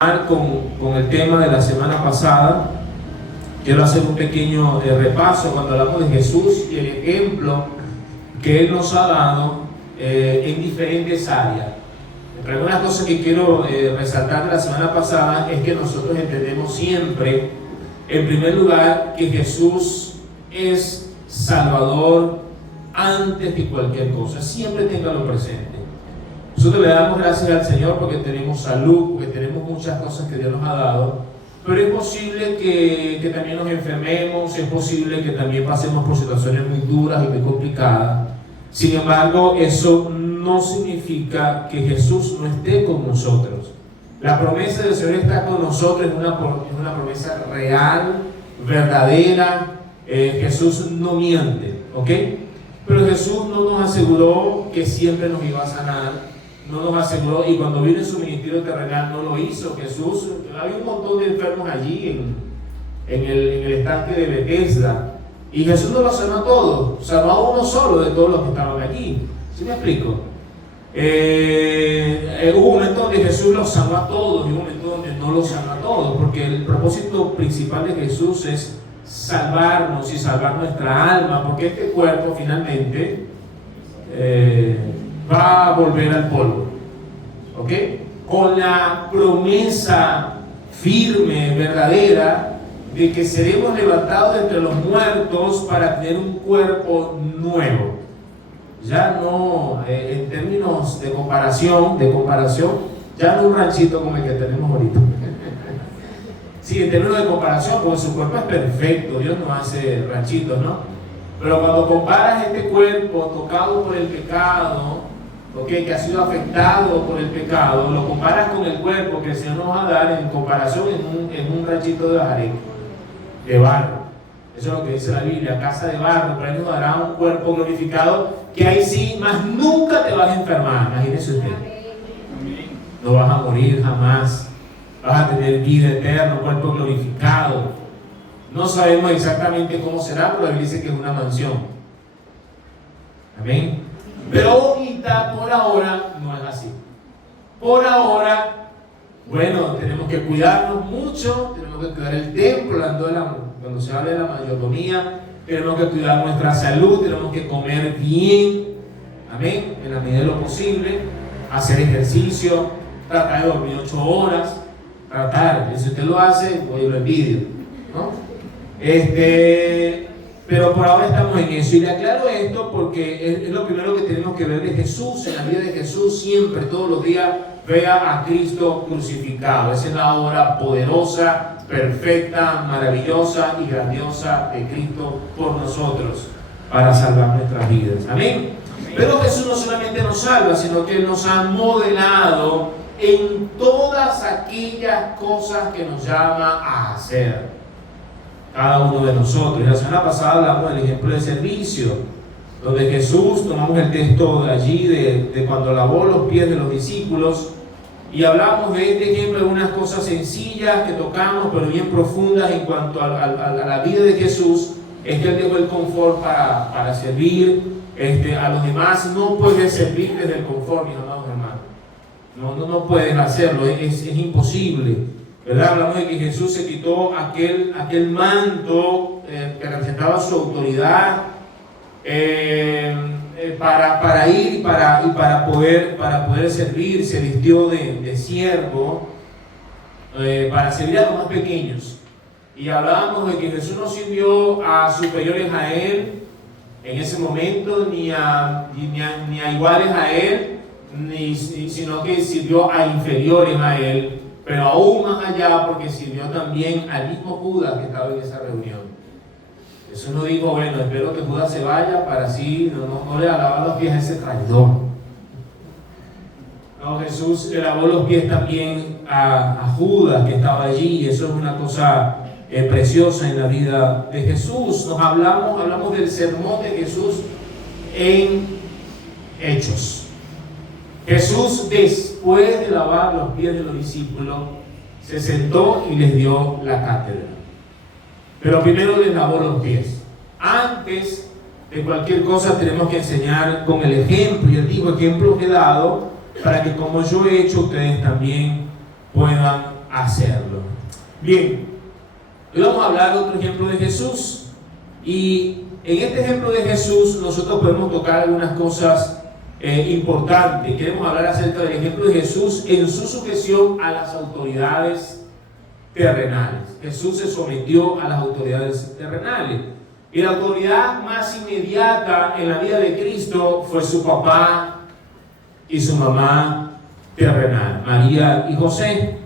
Con el tema de la semana pasada. Quiero hacer un pequeño repaso cuando hablamos de Jesús y el ejemplo que Él nos ha dado en diferentes áreas. Pero una cosa que quiero resaltar de la semana pasada es que nosotros entendemos siempre, en primer lugar, que Jesús es Salvador antes de cualquier cosa. Siempre téngalo presente. Nosotros le damos gracias al Señor porque tenemos salud, porque tenemos muchas cosas que Dios nos ha dado, pero es posible que también nos enfermemos, es posible que también pasemos por situaciones muy duras y muy complicadas. Sin embargo, eso no significa que Jesús no esté con nosotros. La promesa del Señor está con nosotros, es una promesa real, verdadera. Jesús no miente, ¿ok? Pero Jesús no nos aseguró que siempre nos iba a sanar. No nos aseguró, y cuando vino en su ministerio terrenal no lo hizo. Jesús, había un montón de enfermos allí en el estanque de Bethesda, y Jesús no los sanó a todos, sanó a uno solo de todos los que estaban allí. ¿Sí me explico? Hubo un momento donde Jesús los sanó a todos y un momento donde no los sanó a todos, porque el propósito principal de Jesús es salvarnos y salvar nuestra alma, porque este cuerpo finalmente va a volver al polvo, ¿ok? Con la promesa firme, verdadera, de que seremos levantados entre los muertos para tener un cuerpo nuevo. Ya no, en términos de comparación, ya no un ranchito como el que tenemos ahorita. Sí, en términos de comparación, porque su cuerpo es perfecto, Dios no hace ranchitos, ¿no? Pero cuando comparas este cuerpo tocado por el pecado, que ha sido afectado por el pecado, lo comparas con el cuerpo que el Señor nos va a dar en comparación en un ranchito de bajaré, de barro. Eso es lo que dice la Biblia, casa de barro, pero Él nos dará un cuerpo glorificado, que ahí sí, más nunca te vas a enfermar. Imagínese usted. No vas a morir jamás, vas a tener vida eterna, un cuerpo glorificado. No sabemos exactamente cómo será, pero la Biblia dice que es una mansión. Amén. Pero ahorita, por ahora, no es así. Por ahora, bueno, tenemos que cuidarnos mucho, tenemos que cuidar el templo, cuando se habla de la mayordomía, tenemos que cuidar nuestra salud, tenemos que comer bien, amén, en la medida de lo posible, hacer ejercicio, tratar de dormir 8 horas, y si usted lo hace, pues yo lo envidio, ¿no? Pero por ahora estamos en eso, y le aclaro esto porque es lo primero que tenemos que ver de Jesús. En la vida de Jesús siempre, todos los días, vea a Cristo crucificado. Esa es la obra poderosa, perfecta, maravillosa y grandiosa de Cristo por nosotros para salvar nuestras vidas. Amén. Pero Jesús no solamente nos salva, sino que Él nos ha modelado en todas aquellas cosas que nos llama a hacer. Cada uno de nosotros. Y la semana pasada hablamos del ejemplo de servicio, donde Jesús, tomamos el texto de allí de cuando lavó los pies de los discípulos, y hablamos de este ejemplo de unas cosas sencillas que tocamos, pero bien profundas en cuanto a la vida de Jesús. Es que Él dejó el confort para servir a los demás. No puedes servir desde el confort, mis amados hermanos. No puedes hacerlo, es imposible. ¿Verdad? Hablamos de que Jesús se quitó aquel manto que representaba su autoridad para ir y para poder servir. Se vistió de siervo para servir a los más pequeños. Y hablábamos de que Jesús no sirvió a superiores a Él en ese momento, ni a iguales a Él, sino que sirvió a inferiores a Él. Pero aún más allá, porque sirvió también al mismo Judas que estaba en esa reunión. Jesús no dijo, bueno, espero que Judas se vaya para así, no le lavaba los pies a ese traidor. No, Jesús le lavó los pies también a Judas que estaba allí, y eso es una cosa preciosa en la vida de Jesús. Hablamos del sermón de Jesús en Hechos. Jesús, después de lavar los pies de los discípulos, se sentó y les dio la cátedra. Pero primero les lavó los pies. Antes de cualquier cosa tenemos que enseñar con el ejemplo. Y Él dijo, ejemplos he dado para que como yo he hecho, ustedes también puedan hacerlo. Bien, hoy vamos a hablar de otro ejemplo de Jesús. Y en este ejemplo de Jesús nosotros podemos tocar algunas cosas importantes. Queremos hablar acerca del ejemplo de Jesús en su sujeción a las autoridades terrenales. Jesús se sometió a las autoridades terrenales. Y la autoridad más inmediata en la vida de Cristo fue su papá y su mamá terrenal, María y José.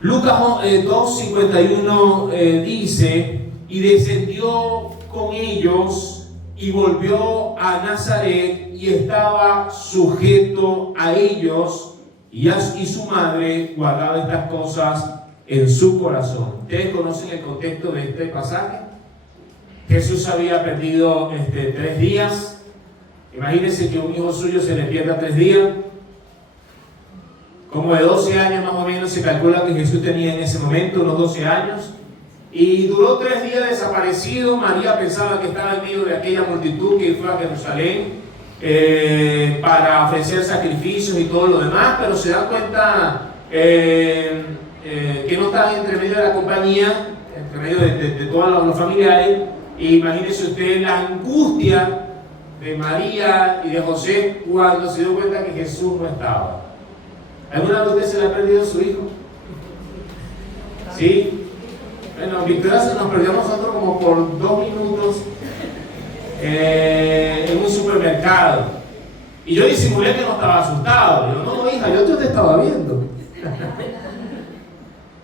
Lucas 2:51 dice: y descendió con ellos y volvió a Nazaret y estaba sujeto a ellos, y su madre guardaba estas cosas en su corazón. ¿Ustedes conocen el contexto de este pasaje? Jesús había perdido 3 días. Imagínense que un hijo suyo se le pierda 3 días. Como de 12 años más o menos se calcula que Jesús tenía en ese momento, unos 12 años. Y duró 3 días desaparecido. María pensaba que estaba en medio de aquella multitud que fue a Jerusalén para ofrecer sacrificios y todo lo demás, pero se da cuenta que no estaba entre medio de la compañía, entre medio de todos los familiares. Y imagínense usted la angustia de María y de José cuando se dio cuenta que Jesús no estaba. ¿Alguna vez usted se le ha perdido a su hijo? ¿Sí? Bueno, Victoria se nos perdió a nosotros como por 2 minutos en un supermercado. Y yo disimulé que no estaba asustado. Yo, no, hija, yo te estaba viendo.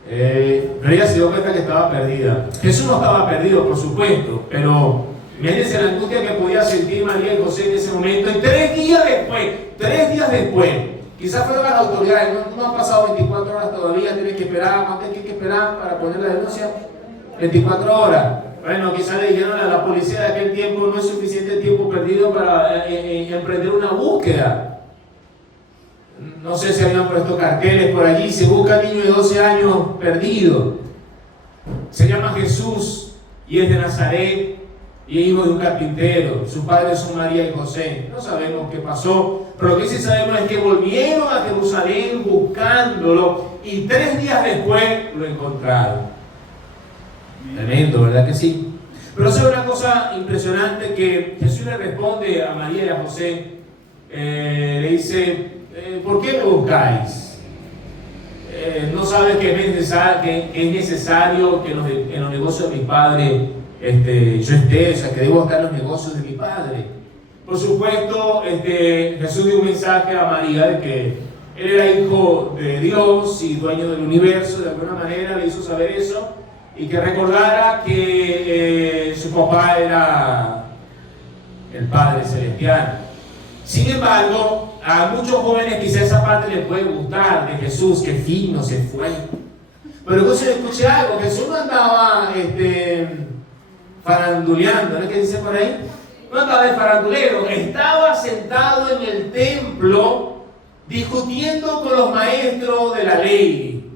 Pero ella se dio cuenta que estaba perdida. Jesús no estaba perdido, por supuesto, pero imagínense la angustia que podía sentir María y José en ese momento. Y 3 días después, quizás fueron las autoridades, no han pasado 24 horas todavía, tienen que esperar. ¿Cuánto hay que esperar para poner la denuncia? 24 horas. Bueno, quizás le dijeron a la policía de aquel tiempo: no es suficiente tiempo perdido para emprender una búsqueda. No sé si habían puesto carteles por allí: se busca al niño de 12 años perdido. Se llama Jesús y es de Nazaret y es hijo de un carpintero. Sus padres son María y José. No sabemos qué pasó, pero lo que sí sabemos es que volvieron a Jerusalén buscándolo y 3 días después lo encontraron. Tremendo, ¿verdad que sí? Pero es una cosa impresionante que Jesús le responde a María y a José. Le dice: ¿por qué me buscáis? ¿No sabes que es necesario que en los negocios de mi padre yo esté? O sea, que debo estar en los negocios de mi padre. Por supuesto, Jesús dio un mensaje a María de que él era hijo de Dios y dueño del universo. De alguna manera le hizo saber eso, y que recordara que su papá era el Padre Celestial. Sin embargo, a muchos jóvenes quizás esa parte les puede gustar de Jesús, que fino se fue. Pero entonces escuché algo: Jesús no andaba faranduleando, ¿no es que dice por ahí? No andaba de farandulero, estaba sentado en el templo discutiendo con los maestros de la ley,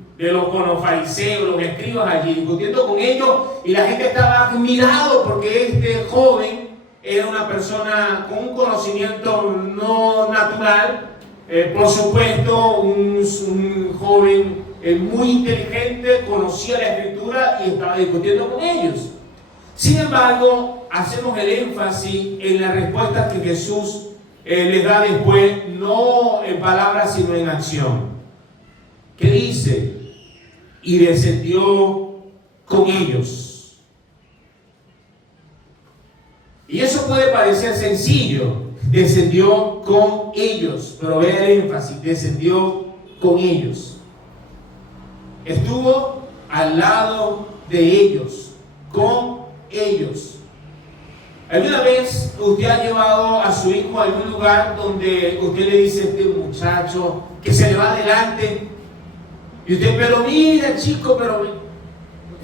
con los fariseos, los escribas allí, discutiendo con ellos, y la gente estaba admirado porque este joven era una persona con un conocimiento no natural, por supuesto, un joven muy inteligente, conocía la escritura y estaba discutiendo con ellos. Sin embargo, hacemos el énfasis en la respuesta que Jesús les da después, no en palabras sino en acción. ¿Qué dice? Y descendió con ellos. Y eso puede parecer sencillo: descendió con ellos, pero vea el énfasis: descendió con ellos. Estuvo al lado de ellos, con ellos. ¿Alguna vez usted ha llevado a su hijo a algún lugar donde usted le dice a este muchacho que se le va adelante, y usted, pero mira chico,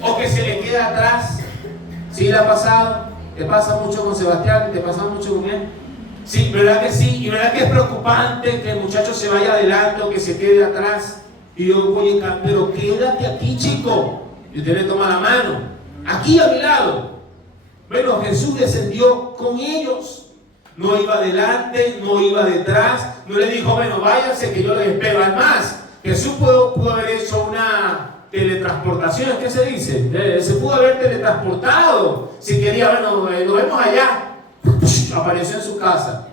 o que se le queda atrás? ¿Sí le ha pasado? ¿Te pasa mucho con Sebastián? ¿Te pasa mucho con él? Sí, ¿verdad que sí? Y ¿verdad que es preocupante que el muchacho se vaya adelante o que se quede atrás? Y yo, oye, pero quédate aquí, chico. Y usted le toma la mano, aquí a mi lado. Bueno, Jesús descendió con ellos. No iba adelante, no iba detrás. No le dijo: bueno, váyanse que yo les espero. Además, Jesús pudo haber hecho una teletransportación, ¿qué se dice? Se pudo haber teletransportado. Si quería, bueno, nos vemos allá. Apareció en su casa.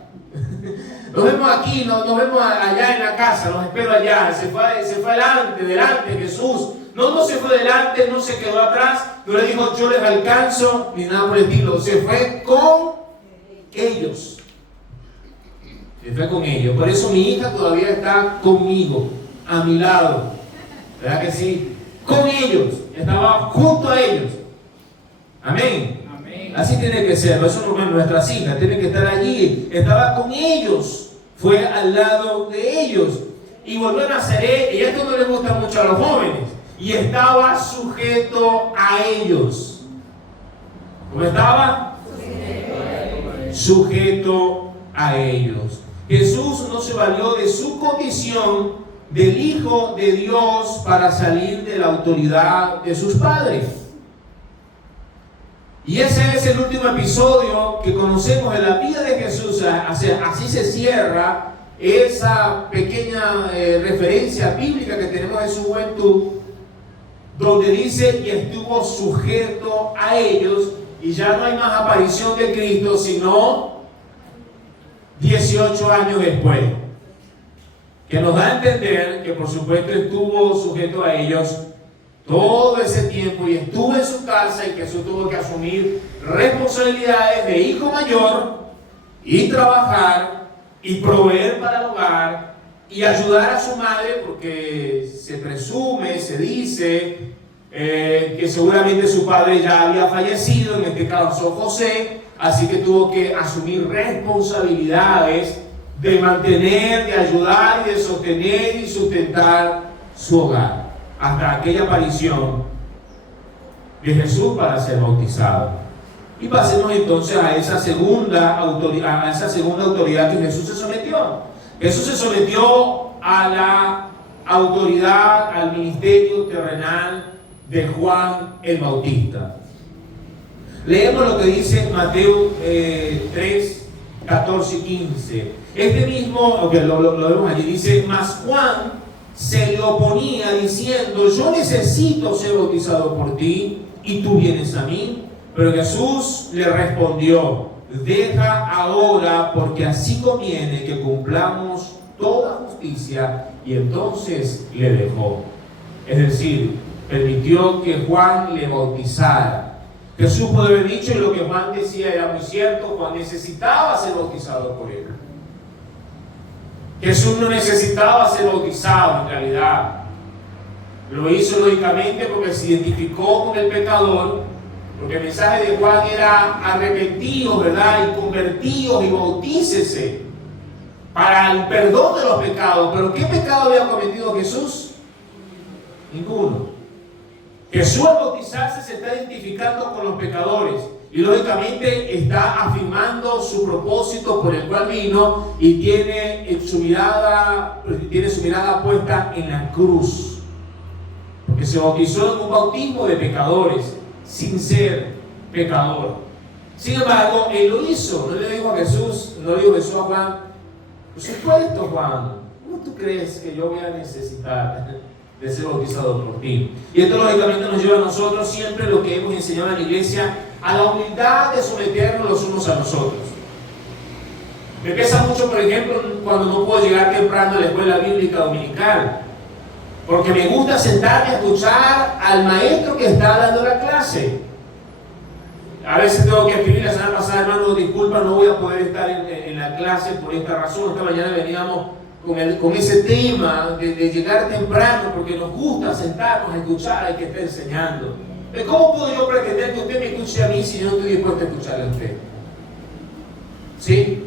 Nos vemos aquí, nos vemos allá en la casa, los espero allá. Se fue delante Jesús. No se fue delante, no se quedó atrás, no le dijo yo les alcanzo, ni nada por el estilo. Se fue con ellos. Se fue con ellos. Por eso mi hija todavía está conmigo, a mi lado. ¿Verdad que sí? Con ellos. Estaba junto a ellos. Amén. Amén. Así tiene que ser. Eso no es nuestras hijas. Tienen que estar allí. Estaba con ellos. Fue al lado de ellos. Y volvió a Nazaret. Y esto no le gusta mucho a los jóvenes. Y estaba sujeto a ellos. ¿Cómo estaba? Sujeto a ellos. Jesús no se valió de su condición del Hijo de Dios para salir de la autoridad de sus padres. Y ese es el último episodio que conocemos en la vida de Jesús. Así se cierra esa pequeña referencia bíblica que tenemos en su juventud, donde dice y estuvo sujeto a ellos, y ya no hay más aparición de Cristo, sino 18 años después, que nos da a entender que por supuesto estuvo sujeto a ellos todo ese tiempo y estuvo en su casa, y que Jesús tuvo que asumir responsabilidades de hijo mayor y trabajar y proveer para el hogar y ayudar a su madre, porque se presume, se dice que seguramente su padre ya había fallecido, en este caso José, así que tuvo que asumir responsabilidades de mantener, de ayudar y de sostener y sustentar su hogar, hasta aquella aparición de Jesús para ser bautizado. Y pasemos entonces a esa segunda autoridad que Jesús se sometió. Jesús se sometió a la autoridad, al ministerio terrenal de Juan el Bautista. Leemos lo que dice Mateo 3, 14 y 15. Este mismo, lo vemos allí, dice: mas Juan se le oponía diciendo: yo necesito ser bautizado por ti, y tú vienes a mí. Pero Jesús le respondió: deja ahora, porque así conviene que cumplamos toda justicia. Y entonces le dejó. Es decir, permitió que Juan le bautizara. Jesús puede haber dicho, y lo que Juan decía era muy cierto: Juan necesitaba ser bautizado por él. Jesús no necesitaba ser bautizado en realidad. Lo hizo lógicamente porque se identificó con el pecador, porque el mensaje de Juan era: arrepentidos, ¿verdad? Y convertidos y bautícese para el perdón de los pecados. Pero ¿qué pecado había cometido Jesús? Ninguno. Jesús al bautizarse se está identificando con los pecadores y lógicamente está afirmando su propósito por el cual vino, y tiene su mirada puesta en la cruz, porque se bautizó en un bautismo de pecadores sin ser pecador. Sin embargo, él lo hizo. No le dijo a Jesús, no le dijo Jesús a Juan: por supuesto, Juan, ¿cómo tú crees que yo voy a necesitar de ser bautizado por ti? Y esto lógicamente nos lleva a nosotros siempre lo que hemos enseñado en la iglesia, a la humildad de someternos los unos a los otros. Me pesa mucho, por ejemplo, cuando no puedo llegar temprano a la escuela bíblica dominical, porque me gusta sentarme a escuchar al maestro que está dando la clase. A veces tengo que escribir: la semana pasada, hermano, disculpa, no voy a poder estar en la clase por esta razón. Esta mañana veníamos con ese tema de llegar temprano, porque nos gusta sentarnos a escuchar al que está enseñando. ¿Cómo puedo yo pretender que usted me escuche a mí si yo no estoy dispuesto a escucharle a usted? ¿Sí?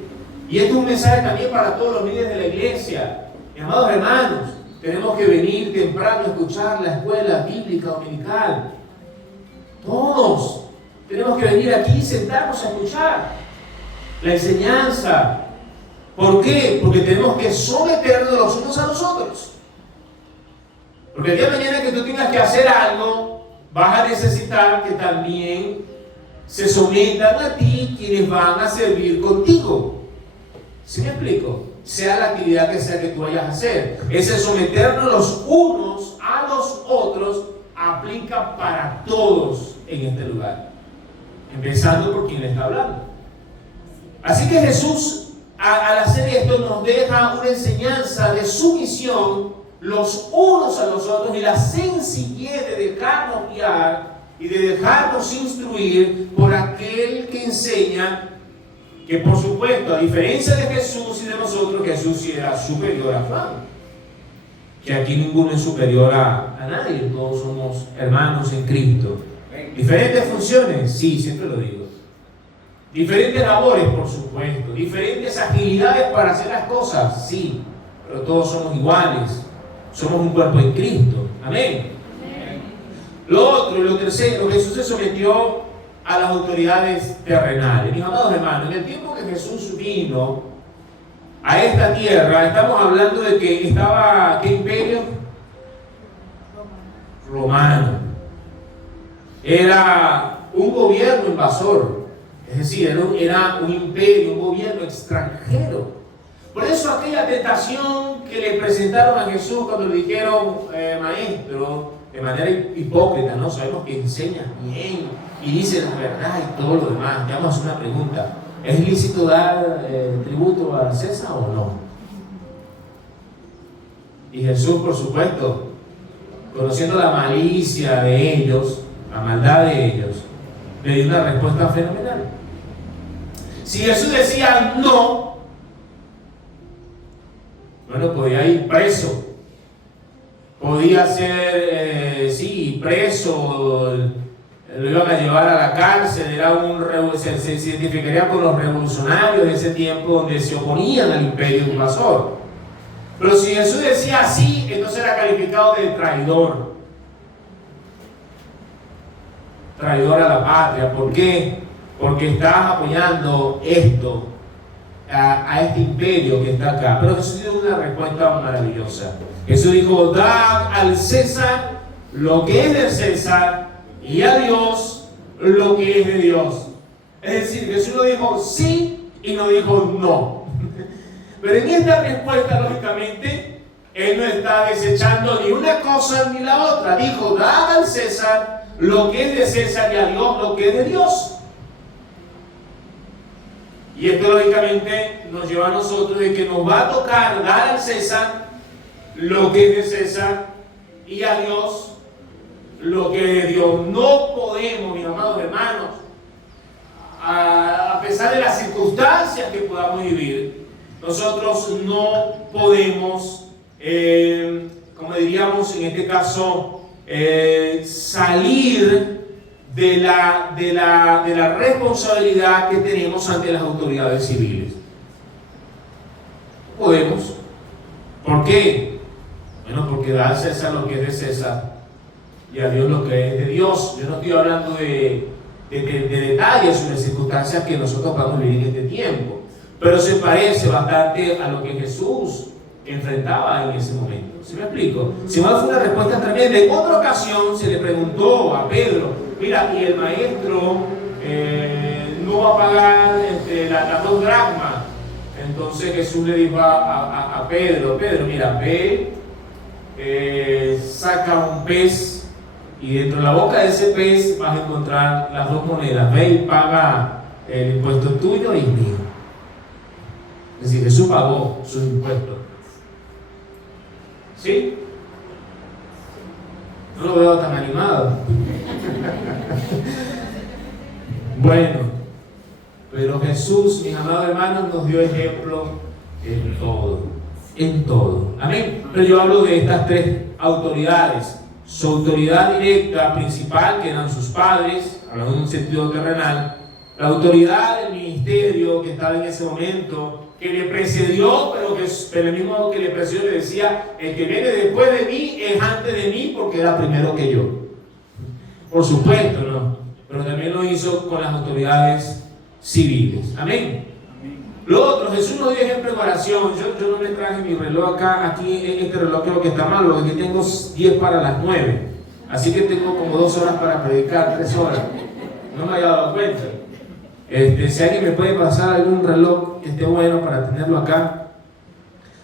Y esto es un mensaje también para todos los líderes de la iglesia. Mis amados hermanos, tenemos que venir temprano a escuchar la escuela bíblica dominical. Todos tenemos que venir aquí y sentarnos a escuchar la enseñanza. ¿Por qué? Porque tenemos que someternos los unos a los otros. Porque el día de mañana que tú tengas que hacer algo, vas a necesitar que también se sometan a ti quienes van a servir contigo. ¿Sí me explico? sea la actividad que sea que tú vayas a hacer. Ese someternos los unos a los otros aplica para todos en este lugar, empezando por quien le está hablando. Así que Jesús, al hacer esto, nos deja una enseñanza de sumisión los unos a los otros y la sencillez de dejarnos guiar y de dejarnos instruir por aquel que enseña, que por supuesto, a diferencia de Jesús y de nosotros, Jesús sí era superior a Juan, que aquí ninguno es superior a nadie, todos somos hermanos en Cristo. Diferentes funciones, sí, siempre lo digo. Diferentes labores, por supuesto. Diferentes agilidades para hacer las cosas, sí. Pero todos somos iguales. Somos un cuerpo en Cristo. Amén. Lo otro y lo tercero, Jesús se sometió a las autoridades terrenales. Mis amados hermanos, en el tiempo que Jesús vino a esta tierra, estamos hablando de que estaba, ¿qué imperio? Romano. Era un gobierno invasor. Es decir, era un imperio, un gobierno extranjero. Por eso aquella tentación que le presentaron a Jesús cuando le dijeron, maestro, de manera hipócrita, ¿no? Sabemos que enseñas bien y dices la verdad y todo lo demás. Te vamos a hacer una pregunta. ¿Es lícito dar tributo a César o no? Y Jesús, por supuesto, conociendo la malicia de ellos, la maldad de ellos, le dio una respuesta fenomenal. Si Jesús decía no, bueno, podía ir preso, podía ser, sí, preso, lo iban a llevar a la cárcel, se identificaría con los revolucionarios de ese tiempo donde se oponían al imperio invasor. Pero si Jesús decía sí, entonces era calificado de traidor. Traidor a la patria. ¿Por qué? Porque estás apoyando esto, a este imperio que está acá. Pero Jesús dio una respuesta maravillosa. Jesús dijo, dad al César lo que es del César y a Dios lo que es de Dios. Es decir, Jesús no dijo sí y no dijo no. Pero en esta respuesta, lógicamente, Él no está desechando ni una cosa ni la otra. Dijo, dad al César lo que es de César y a Dios lo que es de Dios. Y esto lógicamente nos lleva a nosotros de que nos va a tocar dar al César lo que es de César y a Dios lo que es de Dios. No podemos, mis amados hermanos, a pesar de las circunstancias que podamos vivir, nosotros no podemos, como diríamos en este caso, salir de la responsabilidad que tenemos ante las autoridades civiles. Podemos. ¿Por qué? Bueno, porque da a César lo que es de César y a Dios lo que es de Dios. Yo no estoy hablando de detalles sobre circunstancias que nosotros vamos a vivir en este tiempo, pero se parece bastante a lo que Jesús enfrentaba en ese momento. ¿Sí me explico? Si no, fue una respuesta tremenda. En otra ocasión se le preguntó a Pedro, mira, y el maestro no va a pagar las 2 dracmas. Entonces Jesús le dijo a Pedro, mira, ve, saca un pez y dentro de la boca de ese pez vas a encontrar las 2 monedas. Ve y paga el impuesto tuyo y mío. Es decir, Jesús pagó sus impuestos. ¿Sí? No lo veo tan animado. Bueno, pero Jesús, mis amados hermanos, nos dio ejemplo en todo. En todo. Amén. Pero yo hablo de estas 3 autoridades. Su autoridad directa, principal, que eran sus padres, hablando en un sentido terrenal. La autoridad del ministerio que estaba en ese momento, que le precedió, pero el mismo que le precedió le decía, el que viene después de mí es antes de mí porque era primero que yo. Por supuesto, ¿no? Pero también lo hizo con las autoridades civiles. Amén. Lo otro, Jesús nos dio ejemplo en oración. Yo no me traje mi reloj aquí este reloj creo que está mal, porque aquí tengo 10 para las 9. Así que tengo como 2 horas para predicar, 3 horas. No me había dado cuenta. Si alguien me puede pasar algún reloj que esté bueno para tenerlo acá.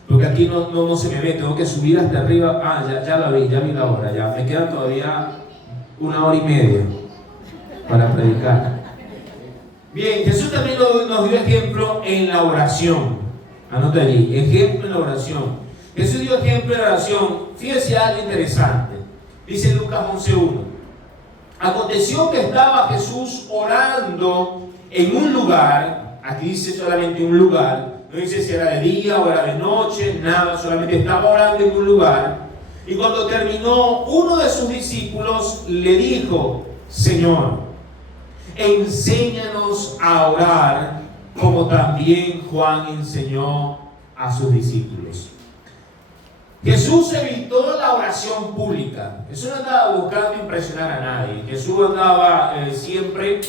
porque aquí no se me ve, tengo que subir hasta arriba. Ya la vi, ya vi la hora, ya me queda todavía 1 hora y media para predicar. Bien, Jesús también nos dio ejemplo en la oración. Anota allí, ejemplo en la oración. Jesús dio ejemplo en la oración. Fíjese algo interesante. Dice Lucas 11:1. Aconteció que estaba Jesús orando en un lugar. Aquí dice solamente un lugar. No dice si era de día o era de noche, nada. Solamente estaba orando en un lugar. Y cuando terminó, uno de sus discípulos le dijo: Señor, enséñanos a orar como también Juan enseñó a sus discípulos. Jesús evitó la oración pública. Jesús no andaba buscando impresionar a nadie. Jesús andaba siempre,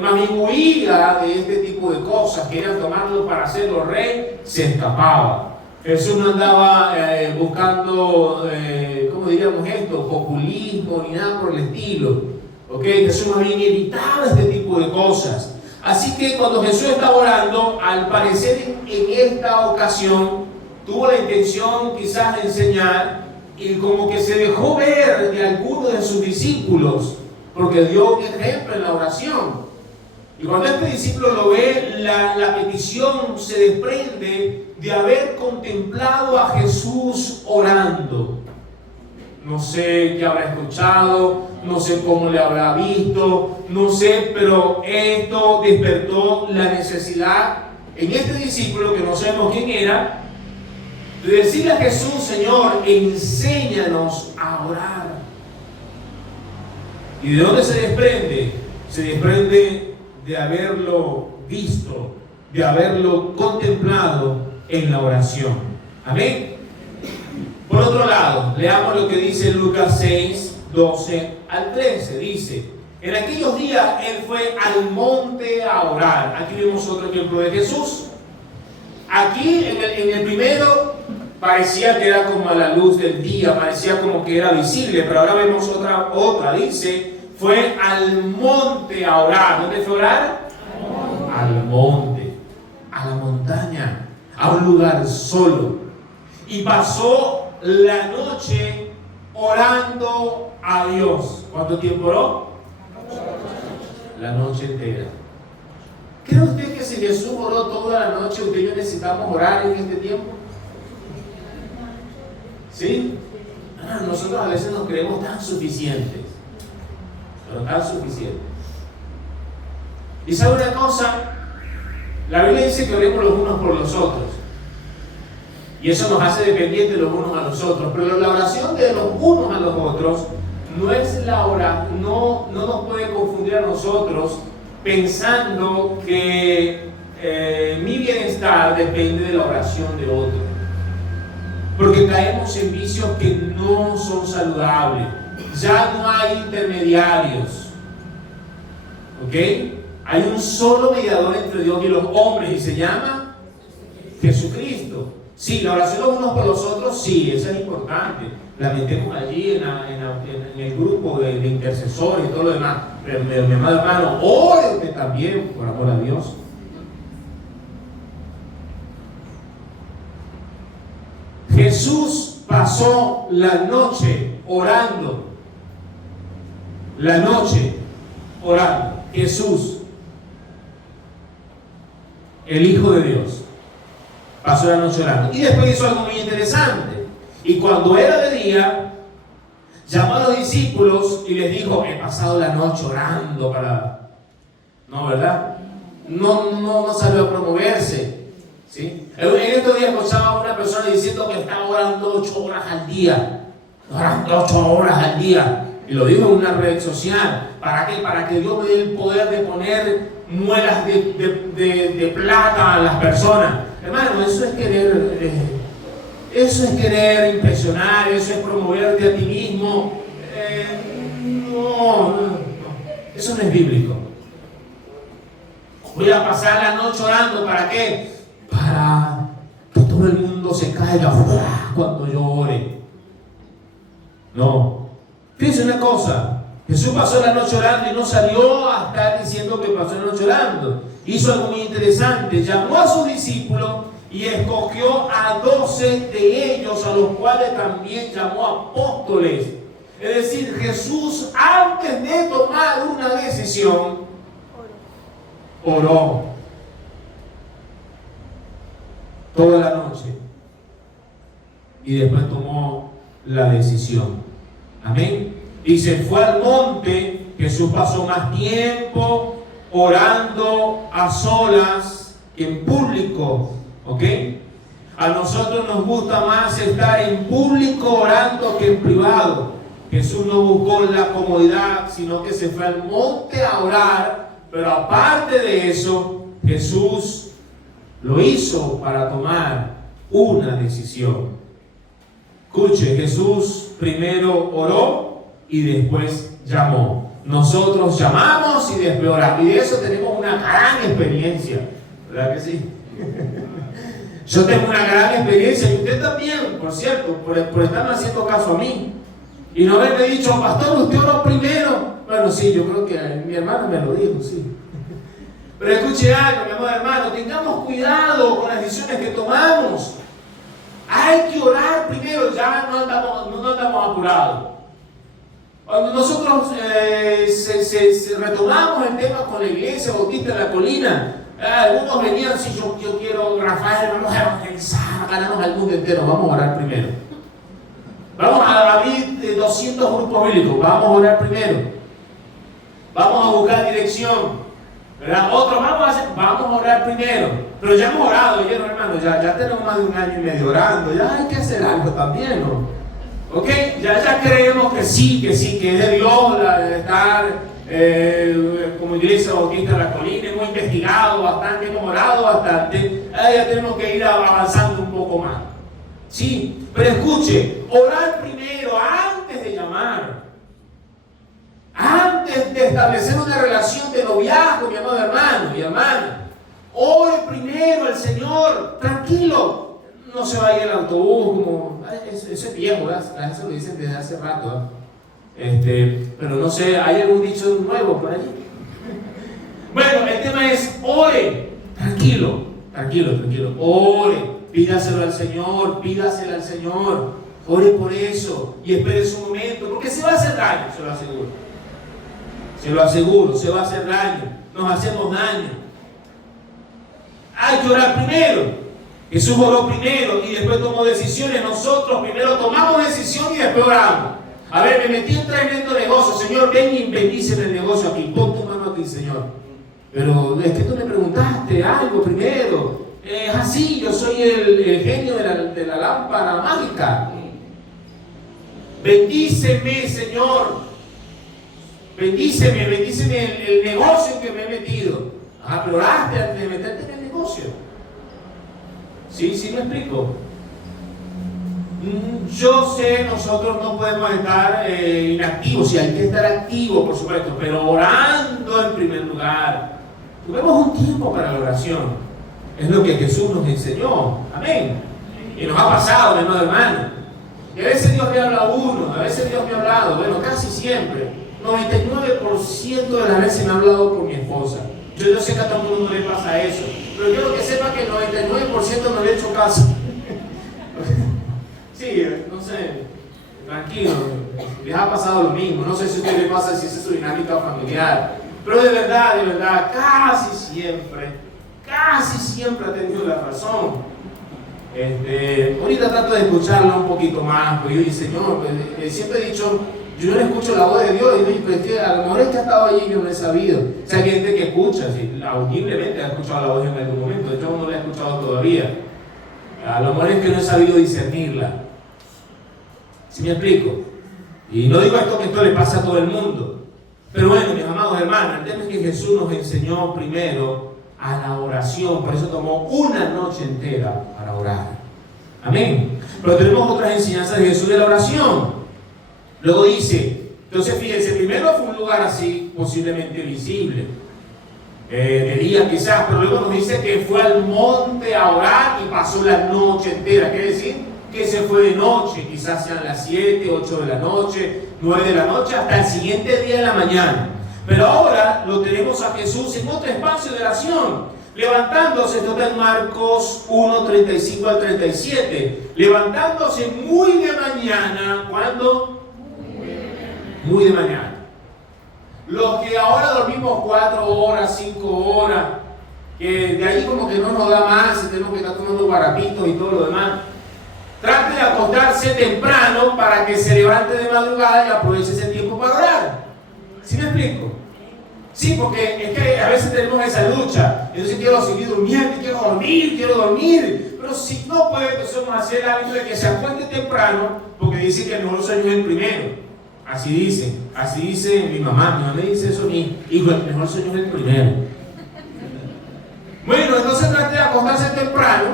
más bien huía de este tipo de cosas. Querían tomarlo para hacerlo rey, se escapaba. Jesús no andaba buscando, ¿cómo diríamos esto? Populismo ni nada por el estilo. ¿Okay? Jesús más bien evitaba este tipo de cosas. Así que cuando Jesús estaba orando, al parecer en esta ocasión, tuvo la intención quizás de enseñar y como que se dejó ver de algunos de sus discípulos, porque dio un ejemplo en la oración. Y cuando este discípulo lo ve, la petición se desprende de haber contemplado a Jesús orando. No sé qué habrá escuchado, no sé cómo le habrá visto, no sé, pero esto despertó la necesidad en este discípulo, que no sabemos quién era, de decirle a Jesús: Señor, enséñanos a orar. ¿Y de dónde se desprende? Se desprende de haberlo visto, de haberlo contemplado en la oración. Amén. Por otro lado, leamos lo que dice Lucas 6, 12 al 13. Dice: en aquellos días él fue al monte a orar. Aquí vemos otro ejemplo de Jesús. Aquí en el primero parecía que era como a la luz del día, parecía como que era visible, pero ahora vemos otra. Dice: fue al monte a orar. ¿Dónde fue a orar? Al monte, a la montaña, a un lugar solo. Y pasó la noche orando a Dios. ¿Cuánto tiempo oró? La noche entera. ¿Cree usted que si Jesús oró toda la noche, usted y yo necesitamos orar en este tiempo? ¿Sí? Nosotros a veces nos creemos tan suficientes, pero tan suficientes. ¿Y sabe una cosa? La Biblia dice que oremos los unos por los otros. Y eso nos hace dependientes los unos a los otros. Pero la oración de los unos a los otros no es la oración, no nos puede confundir a nosotros pensando que mi bienestar depende de la oración de otro. Porque caemos en vicios que no son saludables. Ya no hay intermediarios. ¿Ok? Hay un solo mediador entre Dios y los hombres y se llama Jesucristo. Sí, la oración los unos por los otros, sí, eso es importante. La metemos allí en el grupo de intercesores y todo lo demás. Pero mi amado hermano, ore usted también, por amor a Dios. Jesús pasó la noche orando. La noche orando. Jesús, el Hijo de Dios, pasó la noche orando. Y después hizo algo muy interesante. Y cuando era de día, llamó a los discípulos y les dijo: he pasado la noche orando para... No, ¿verdad? No salió a promoverse. ¿Sí? En estos días escuchaba a una persona diciendo que estaba orando 8 horas al día. Orando 8 horas al día. Y lo dijo en una red social. ¿Para qué? Para que Dios me dé el poder de poner muelas de plata a las personas. Hermano, eso es querer impresionar, eso es promoverte a ti mismo. No, eso no es bíblico. Voy a pasar la noche orando, ¿para qué? Para que todo el mundo se caiga cuando yo ore. No. Fíjense una cosa, Jesús pasó la noche orando y no salió a estar diciendo que pasó la noche orando. Hizo algo muy interesante, llamó a sus discípulos y escogió a 12 de ellos, a los cuales también llamó apóstoles. Es decir, Jesús, antes de tomar una decisión, oró toda la noche y después tomó la decisión. Amén. Y se fue al monte. Jesús pasó más tiempo orando a solas que en público. ¿Ok? A nosotros nos gusta más estar en público orando que en privado. Jesús no buscó la comodidad, sino que se fue al monte a orar. Pero aparte de eso, Jesús lo hizo para tomar una decisión. Escuche, Jesús primero oró y después llamó. Nosotros llamamos y después oramos. Y de eso tenemos una gran experiencia. ¿Verdad que sí? Yo tengo una gran experiencia y usted también, por cierto, por estarme haciendo caso a mí. Y no haberme dicho, pastor, usted oró primero. Bueno, sí, yo creo que mi hermano me lo dijo, sí. Pero escuche algo, mi amor hermano, tengamos cuidado con las decisiones que tomamos. Hay que orar primero, ya no andamos apurados. Cuando nosotros retomamos el tema con la iglesia Bautista de la Colina, algunos venían, si yo quiero, Rafael, vamos a evangelizar, ganarnos al mundo entero, vamos a orar primero. Vamos a abrir 200 grupos bíblicos, vamos a orar primero. Vamos a buscar dirección. ¿Verdad? Otros vamos a orar primero. Pero ya hemos orado, ¿oyeron, hermano? Ya tenemos más de 1 año y medio orando. Ya hay que hacer algo también, ¿no? ¿Ok? Ya creemos que sí, que es de Dios de estar como iglesia Bautista de la Colina. Hemos investigado bastante, hemos orado bastante. Ya tenemos que ir avanzando un poco más. Sí, pero escuche, orar primero antes de llamar. Antes de establecer una relación de noviazgo, mi amado hermano y hermana, ore primero al Señor, tranquilo. No se vaya el autobús, como eso es viejo, ¿verdad? Eso lo dicen desde hace rato, ¿verdad? Pero no sé, ¿hay algún dicho nuevo por allí? Bueno, el tema es ore, tranquilo, ore, pídaselo al Señor, ore por eso y espere su momento, porque se va a hacer daño, se lo aseguro. Se lo aseguro, se va a hacer daño, nos hacemos daño. Hay que orar primero. Jesús oró primero y después tomó decisiones. Nosotros primero tomamos decisión y después oramos. A ver, me metí en tremendo negocio. Señor, ven y bendíceme el negocio aquí. Pon tu mano aquí, Señor. Pero es que tú me preguntaste algo primero. Es así, yo soy el genio de la lámpara mágica. Bendíceme, Señor. Bendíceme el negocio que me he metido. Pero oraste antes de meterte en el negocio. ¿Sí me explico? Yo sé, nosotros no podemos estar inactivos. Sí, hay que estar activos, por supuesto, pero orando en primer lugar. Tuvimos un tiempo para la oración. Es lo que Jesús nos enseñó. Amén. Y nos ha pasado, mi hermano. Y a veces Dios me habla a uno, a veces Dios me ha hablado, bueno, casi siempre. 99% de las veces me ha hablado por mi esposa. Yo sé que a todo el mundo le pasa eso, pero quiero que sepa que el 99% no le he hecho caso. Sí, no sé, tranquilo, les ha pasado lo mismo. No sé si a usted le pasa, si esa es su dinámica familiar, pero de verdad, casi siempre ha tenido la razón. Ahorita trato de escucharla un poquito más, porque yo digo, Señor, pues, siempre he dicho, yo no escucho la voz de Dios, y digo, pues, a lo mejor es que ha estado allí y yo no he sabido. O sea, hay gente que escucha, sí, audiblemente ha escuchado la voz en algún momento, yo no la he escuchado todavía. A lo mejor es que no he sabido discernirla. ¿Sí me explico? Y no digo esto que esto le pasa a todo el mundo. Pero bueno, mis amados hermanos, el tema es que Jesús nos enseñó primero a la oración, por eso tomó 1 noche entera para orar. Amén. Pero tenemos otras enseñanzas de Jesús de la oración. Luego dice, entonces fíjense, primero fue un lugar así, posiblemente visible, de día quizás, pero luego nos dice que fue al monte a orar y pasó la noche entera. Quiere decir que se fue de noche, quizás sean las 7, 8 de la noche, 9 de la noche, hasta el siguiente día de la mañana. Pero ahora lo tenemos a Jesús en otro espacio de oración. Levantándose, esto está en Marcos 1, 35 al 37. Levantándose muy de mañana, ¿cuándo? Muy de mañana. Los que ahora dormimos 4 horas, 5 horas, que de ahí como que no nos da más y tenemos que estar tomando guarapitos y todo lo demás. Trate de acostarse temprano para que se levante de madrugada y aproveche ese tiempo para orar. ¿Sí me explico? Sí, porque es que a veces tenemos esa lucha. Entonces quiero seguir durmiendo, quiero dormir. Pero si no puede, entonces vamos a hacer el hábito de que se acueste temprano, porque dice que el mejor sueño es el primero. Así dice mi mamá me dice eso a mí. Hijo, el mejor sueño es el primero. Bueno, entonces trate de acostarse temprano,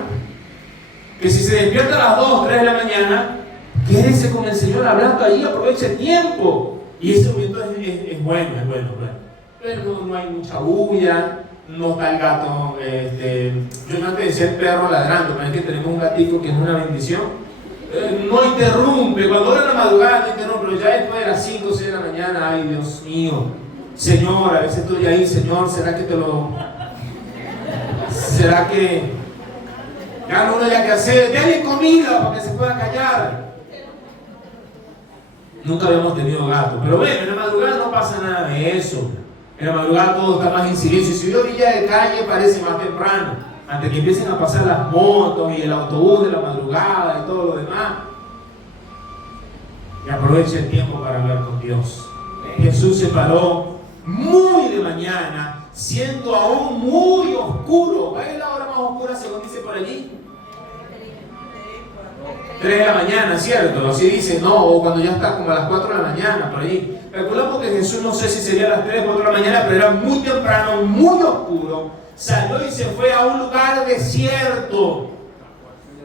que si se despierta a las 2, 3 de la mañana, quédese con el Señor hablando ahí, aproveche el tiempo. Y ese momento es bueno. Pero no hay mucha bulla, no está el gato, yo no antes decía el perro ladrando, pero es que tenemos un gatito que es una bendición, no interrumpe, cuando hora de la madrugada no interrumpe, pero ya después de las 5 o 6 de la mañana, ay Dios mío, Señor, a veces estoy ahí, Señor, ¿será que ya no hay que hacer? Dale comida para que se pueda callar. Nunca habíamos tenido gato, pero bueno, en la madrugada no pasa nada de eso. En la madrugada todo está más en silencio. Si yo orilla de calle parece más temprano, antes que empiecen a pasar las motos y el autobús de la madrugada y todo lo demás. Y aproveche el tiempo para hablar con Dios. Jesús se paró muy de mañana, siendo aún muy oscuro. ¿Cuál es la hora más oscura según dice por allí? 3 de la mañana, ¿cierto? Así dice, no, o cuando ya está como a las 4 de la mañana, por ahí. Calculamos que Jesús, no sé si sería a las 3 o 4 de la mañana, pero era muy temprano, muy oscuro. Salió y se fue a un lugar desierto,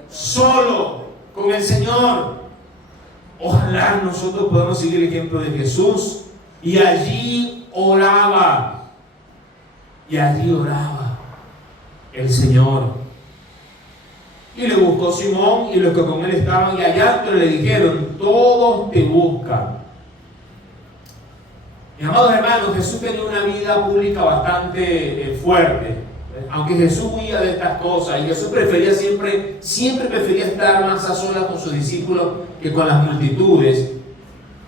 solo, con el Señor. Ojalá nosotros podamos seguir el ejemplo de Jesús. Y allí oraba. El Señor. Y le buscó Simón y los que con él estaban, y allá le dijeron: todos te buscan. Mis amados hermanos, Jesús tenía una vida pública bastante fuerte. Aunque Jesús huía de estas cosas, y Jesús prefería siempre prefería estar más a solas con sus discípulos que con las multitudes.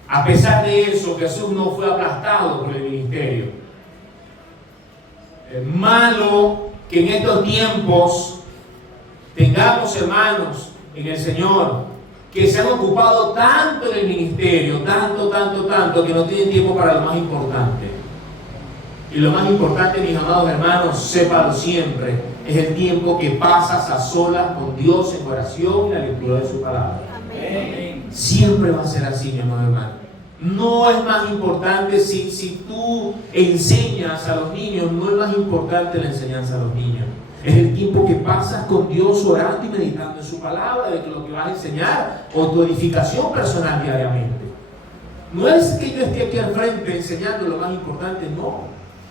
A pesar de eso, Jesús no fue aplastado por el ministerio. Es malo que en estos tiempos tengamos hermanos en el Señor que se han ocupado tanto en el ministerio, tanto, que no tienen tiempo para lo más importante. Y lo más importante, mis amados hermanos, sépalo siempre, es el tiempo que pasas a solas con Dios en oración y la lectura de su palabra. Amén. Siempre va a ser así, mi amado hermano. No es más importante si tú enseñas a los niños, no es más importante la enseñanza a los niños. Es el tiempo que pasas con Dios orando y meditando en su palabra, de lo que vas a enseñar, o tu edificación personal diariamente. No es que yo esté aquí al frente enseñando lo más importante, no.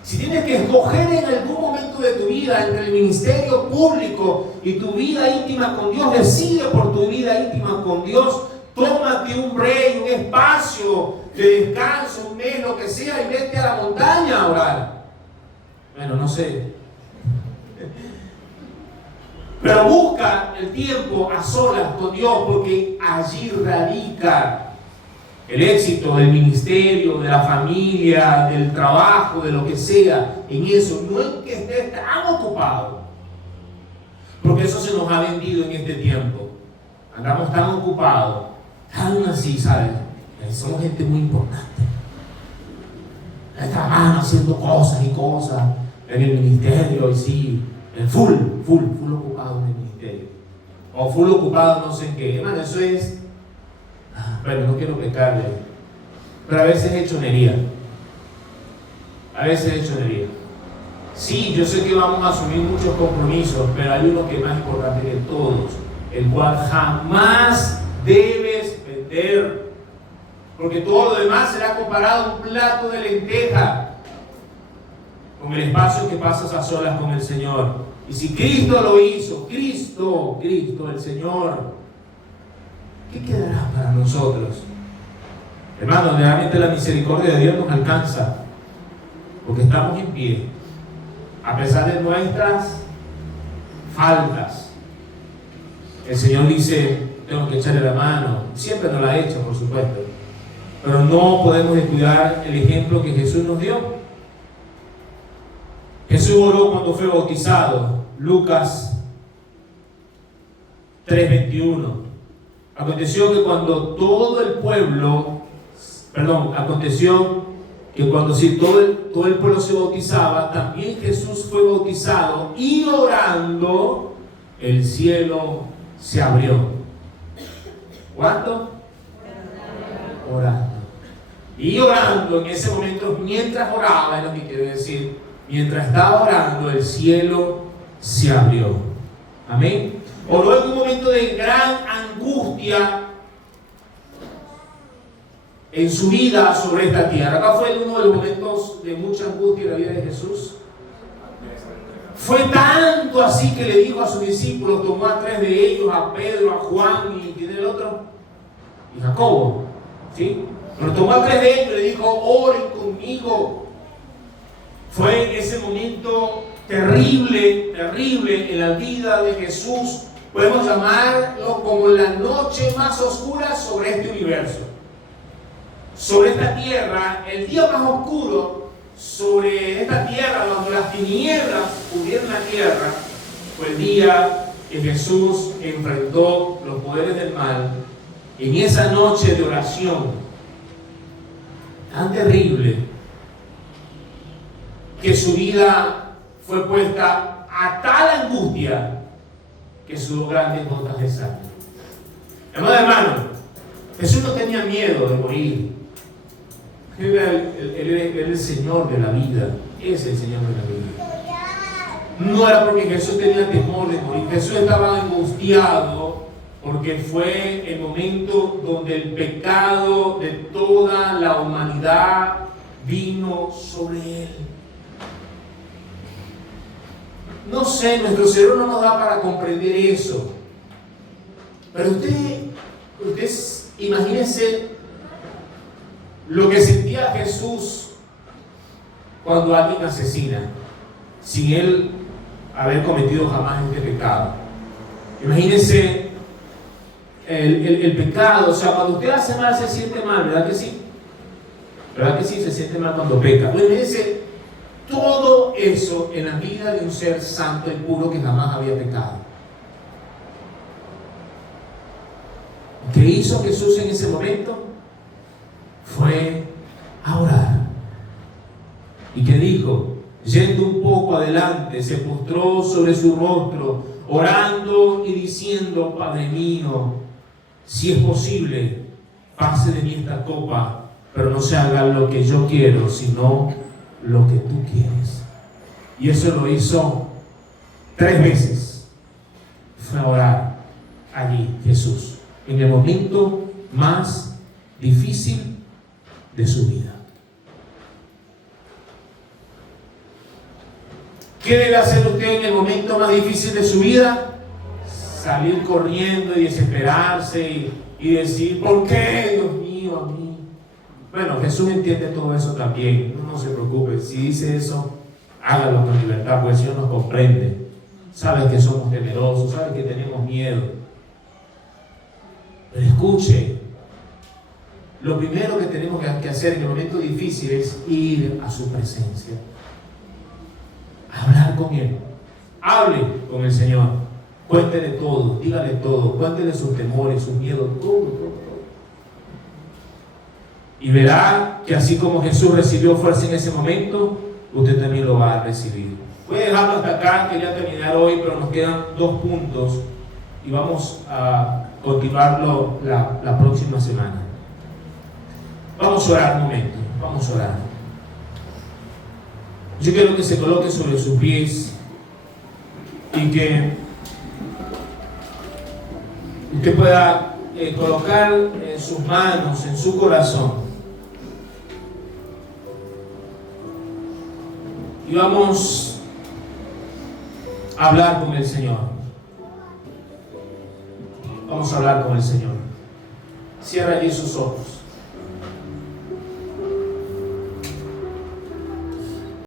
Si tienes que escoger en algún momento de tu vida entre el ministerio público y tu vida íntima con Dios, decide por tu vida íntima con Dios. Tómate un break, un espacio de descanso, un mes, lo que sea, y vete a la montaña a orar. Bueno, no sé. Pero busca el tiempo a solas con Dios, porque allí radica el éxito del ministerio, de la familia, del trabajo, de lo que sea. En eso, no en que estés tan ocupado, porque eso se nos ha vendido en este tiempo. Andamos tan ocupados, tan así, ¿sabes? Somos gente muy importante. Están haciendo cosas y cosas en el ministerio, y sí, full ocupado en el ministerio, o full ocupado no sé en qué. Hermano, eso es, bueno, no quiero pecarle, pero a veces es hechonería. Sí, yo sé que vamos a asumir muchos compromisos, pero hay uno que es más importante que todos, el cual jamás debes vender, porque todo lo demás será comparado a un plato de lenteja con el espacio que pasas a solas con el Señor. Y si Cristo lo hizo, Cristo el Señor, ¿qué quedará para nosotros? Hermanos, realmente la misericordia de Dios nos alcanza, porque estamos en pie, a pesar de nuestras faltas. El Señor dice, tengo que echarle la mano. Siempre nos la ha hecho, por supuesto. Pero no podemos descuidar el ejemplo que Jesús nos dio. Jesús oró cuando fue bautizado. Lucas 3:21. Aconteció que cuando todo el pueblo todo el pueblo se bautizaba, también Jesús fue bautizado, y orando, el cielo se abrió. ¿Cuándo? Orando. Y orando en ese momento, mientras oraba, es lo que quiero decir, mientras estaba orando, el cielo se abrió. Amén. Oró en un momento de gran angustia en su vida sobre esta tierra. Acá fue uno de los momentos de mucha angustia en la vida de Jesús. Fue tanto así que le dijo a sus discípulos, tomó a 3 de ellos, a Pedro, a Juan y ¿quién era el otro? Y Jacobo, ¿sí? Pero tomó a 3 de ellos y le dijo, oren conmigo. Fue ese momento terrible en la vida de Jesús. Podemos llamarlo como la noche más oscura sobre este universo. Sobre esta tierra, el día más oscuro sobre esta tierra, donde las tinieblas cubrieron la tierra, fue el día que Jesús enfrentó los poderes del mal. En esa noche de oración tan terrible, que su vida fue puesta a tal angustia que sudó grandes gotas de sangre. Hermano, Jesús no tenía miedo de morir. Él era el Señor de la vida. Es el Señor de la vida. No era porque Jesús tenía temor de morir. Jesús estaba angustiado porque fue el momento donde el pecado de toda la humanidad vino sobre él. No sé, nuestro cerebro no nos da para comprender eso. Pero usted imagínese lo que sentía Jesús cuando alguien asesina, sin él haber cometido jamás este pecado. Imagínese el pecado. O sea, cuando usted hace mal se siente mal, ¿verdad que sí? ¿Verdad que sí? Se siente mal cuando peca. Imagínese todo eso en la vida de un ser santo y puro que jamás había pecado. ¿Qué hizo Jesús en ese momento? Fue a orar. ¿Y qué dijo? Yendo un poco adelante, se postró sobre su rostro, orando y diciendo, Padre mío, si es posible, pase de mí esta copa, pero no se haga lo que yo quiero, sino lo que tú quieres. Y eso lo hizo 3 veces. Fue a orar allí Jesús, en el momento más difícil de su vida. ¿Qué debe hacer usted en el momento más difícil de su vida? Salir corriendo y desesperarse y decir, ¿por qué, Dios mío, a mí? Bueno, Jesús entiende todo eso también. No se preocupe. Si dice eso, hágalo con libertad, porque el Señor nos comprende. Sabe que somos temerosos, sabe que tenemos miedo. Pero escuche, lo primero que tenemos que hacer en el momento difícil es ir a su presencia. Hablar con Él. Hable con el Señor. Cuéntele todo, dígale todo. Cuéntele sus temores, sus miedos, todo. Y verá que así como Jesús recibió fuerza en ese momento, usted también lo va a recibir. Voy a dejarlo hasta acá, quería terminar hoy, pero nos quedan 2 puntos y vamos a continuarlo la próxima semana. Vamos a orar un momento, vamos a orar. Yo quiero que se coloque sobre sus pies y que usted pueda colocar sus manos en su corazón. Y vamos a hablar con el Señor. Vamos a hablar con el Señor. Cierra allí sus ojos.